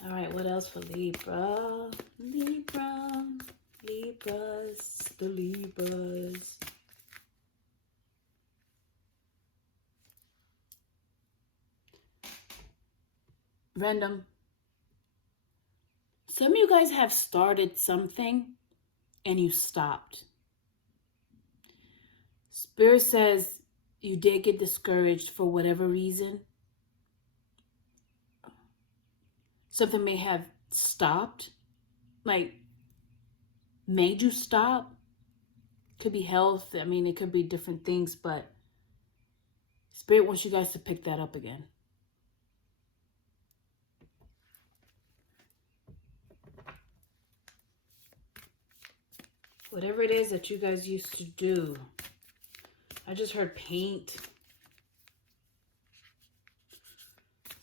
All right, what else for Libra? Libra. Libras. The Libras. Random. Some of you guys have started something and you stopped. Spirit says you did get discouraged for whatever reason. Something may have stopped, like made you stop. Could be health. I mean, it could be different things, but Spirit wants you guys to pick that up again. Whatever it is that you guys used to do. I just heard paint.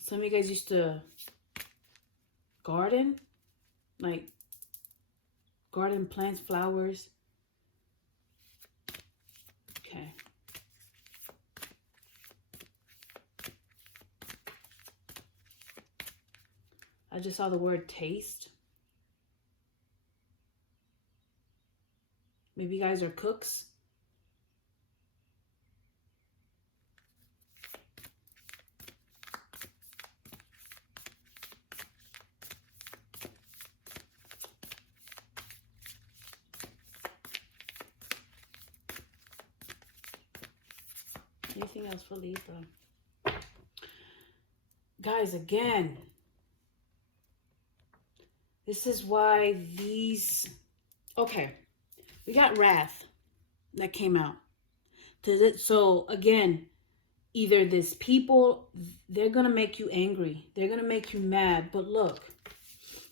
Some of you guys used to garden, like garden plants, flowers. Okay. I just saw the word taste. Maybe you guys are cooks. Anything else for Libra? Guys, again, this is why these... Okay, we got Wrath that came out. So, again, either this people, they're going to make you angry. They're going to make you mad. But look,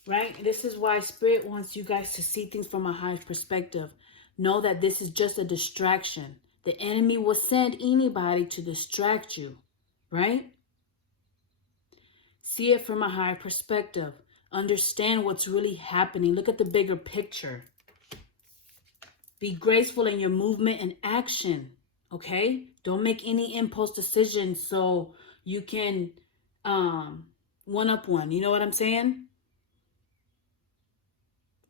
right? This is why Spirit wants you guys to see things from a high perspective. Know that this is just a distraction. The enemy will send anybody to distract you, right? See it from a higher perspective. Understand what's really happening. Look at the bigger picture. Be graceful in your movement and action, okay? Don't make any impulse decisions so you can one-up one. You know what I'm saying?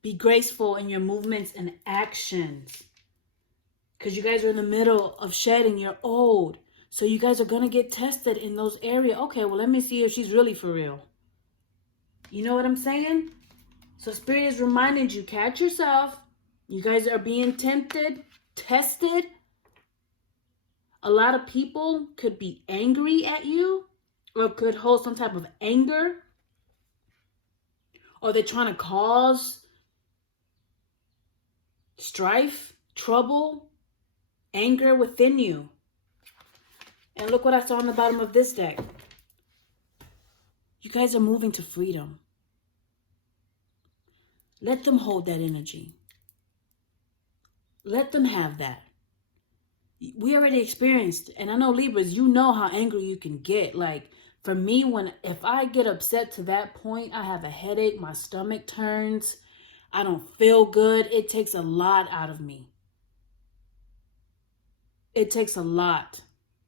Be graceful in your movements and actions. Because you guys are in the middle of shedding. You're old. So you guys are going to get tested in those areas. Okay, well, let me see if she's really for real. You know what I'm saying? So Spirit is reminding you, catch yourself. You guys are being tempted, tested. A lot of people could be angry at you or could hold some type of anger. Or they're trying to cause strife, trouble, anger within you. And look what I saw on the bottom of this deck. You guys are moving to freedom. Let them hold that energy. Let them have that. We already experienced, and I know Libras, you know how angry you can get. Like, for me, if I get upset to that point, I have a headache, my stomach turns, I don't feel good. It takes a lot out of me. It takes a lot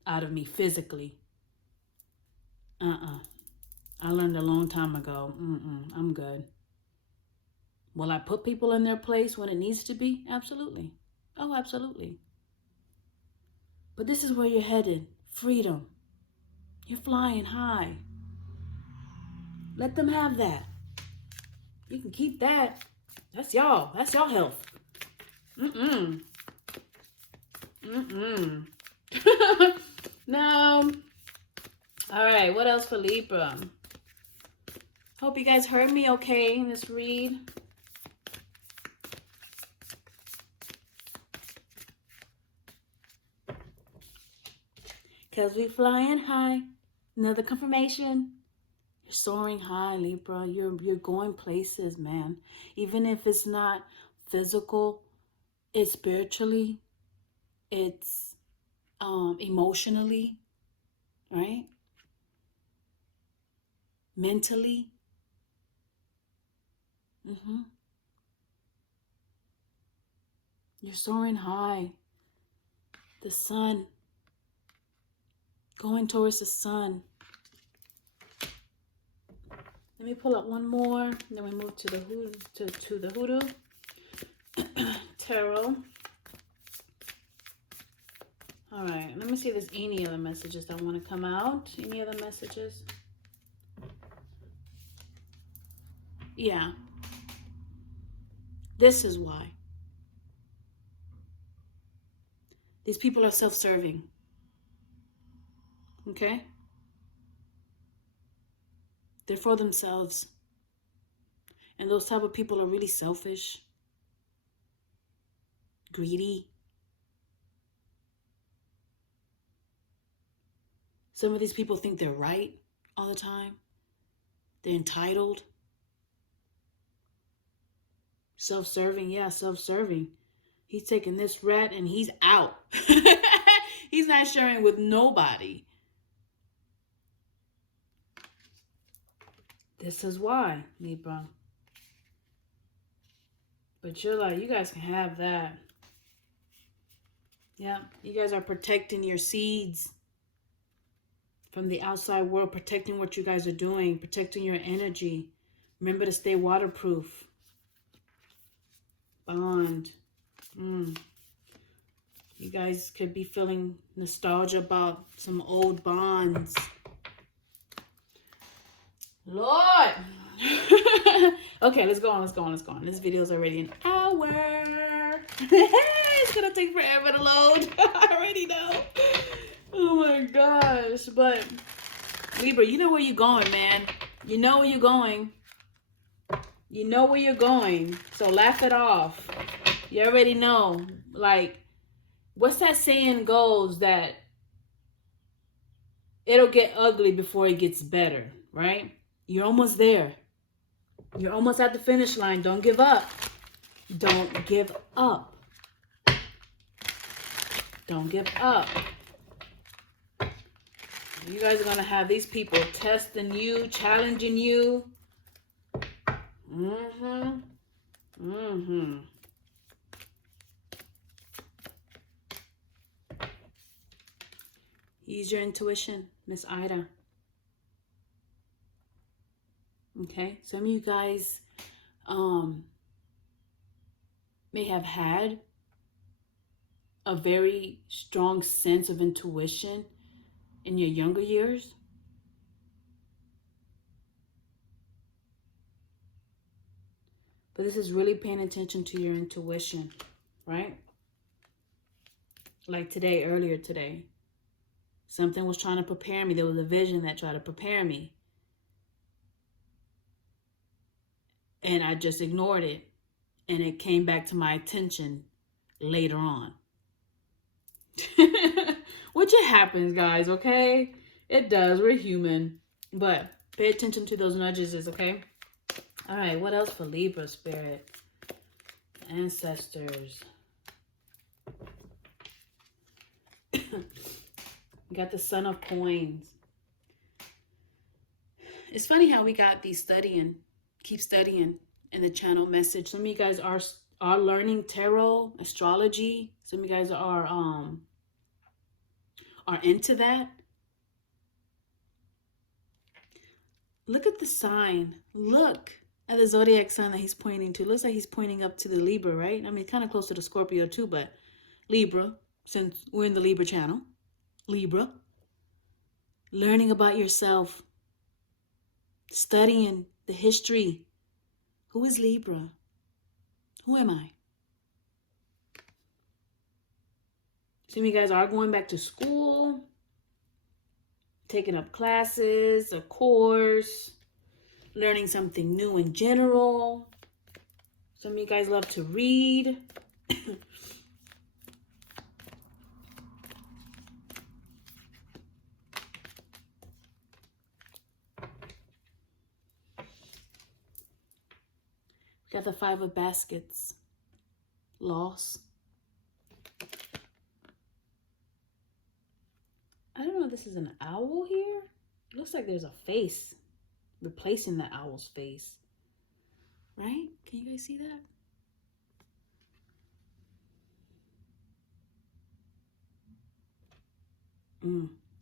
out of me physically. I learned a long time ago. I'm good. Will I put people in their place when it needs to be? Absolutely. Oh, absolutely. But this is where you're headed. Freedom. You're flying high. Let them have that. You can keep that. That's y'all. That's y'all health. No. All right. What else for Libra? Hope you guys heard me okay in this read. Because we flying high. Another confirmation. You're soaring high, Libra. You're going places, man. Even if it's not physical, it's spiritually, it's emotionally, right? Mentally. You're soaring high. The sun. Going towards the sun. Let me pull up one more. And then we move to the hoodoo tarot. All right. Let me see if there's any other messages that want to come out. Any other messages? Yeah. This is why. These people are self-serving. Okay? They're for themselves. And those type of people are really selfish, greedy. Some of these people think they're right all the time. They're entitled. Self-serving, yeah, self-serving. He's taking this rat and he's out. He's not sharing with nobody. This is why, Libra. But you're like, you guys can have that. Yeah, you guys are protecting your seeds from the outside world, protecting what you guys are doing, protecting your energy. Remember to stay waterproof. Bond. You guys could be feeling nostalgia about some old bonds. Lord. Okay, let's go on. This video is already an hour. It's gonna take forever to load. I already know. Oh my gosh. But Libra, you know where you're going, man. You know where you're going. You know where you're going. So laugh it off. You already know. Like, what's that saying goes that it'll get ugly before it gets better, right? You're almost there. You're almost at the finish line. Don't give up. Don't give up. Don't give up. You guys are going to have these people testing you, challenging you. Use your intuition, Miss Ida. Okay, some of you guys may have had a very strong sense of intuition in your younger years. But this is really paying attention to your intuition, right? Like today, earlier today, something was trying to prepare me. There was a vision that tried to prepare me. And I just ignored it. And it came back to my attention later on. Which it happens, guys, okay? It does. We're human. But pay attention to those nudges, okay? All right, what else for Libra Spirit? Ancestors. We got the Son of Coins. It's funny how we got these keep studying in the channel message. Some of you guys are learning tarot, astrology. Some of you guys are into that. Look at the sign. Look at the zodiac sign that he's pointing to. Looks like he's pointing up to the Libra, right? I mean, kind of close to the Scorpio too, but Libra, since we're in the Libra channel. Libra. Learning about yourself. Studying the history. Who is Libra? Who am I? Some of you guys are going back to school, taking up classes, a course, learning something new in general. Some of you guys love to read. Got the 5 of baskets. Loss. I don't know if this is an owl here. It looks like there's a face replacing the owl's face. Right? Can you guys see that?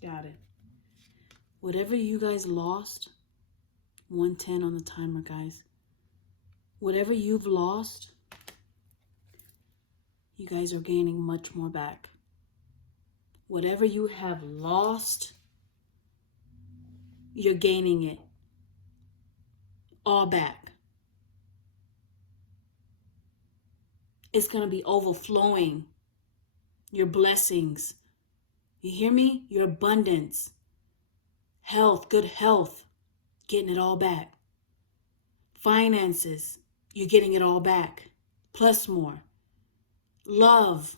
Got it. Whatever you guys lost 1:10 on the timer, guys. Whatever you've lost, you guys are gaining much more back. Whatever you have lost, you're gaining it all back. It's going to be overflowing. Your blessings. You hear me? Your abundance. Health, good health. Getting it all back. Finances. You're getting it all back. Plus more. Love.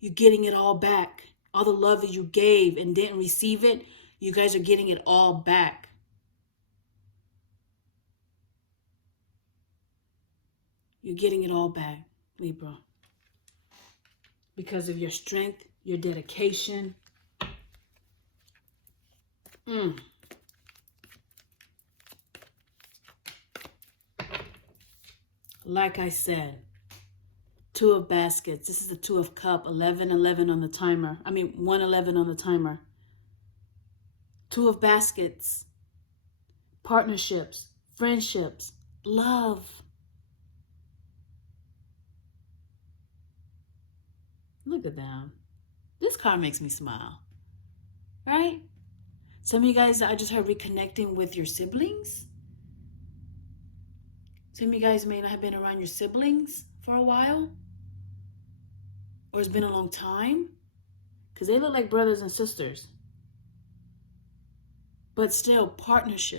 You're getting it all back. All the love that you gave and didn't receive it, you guys are getting it all back. You're getting it all back, Libra. Because of your strength, your dedication. Like I said, Two of Baskets. This is the Two of Cup. 11:11 on the timer. 1:11 on the timer. Two of Baskets. Partnerships. Friendships. Love. Look at them. This card makes me smile. Right? Some of you guys, I just heard reconnecting with your siblings. Some of you guys may not have been around your siblings for a while. Or it's been a long time. Because they look like brothers and sisters. But still, partnership.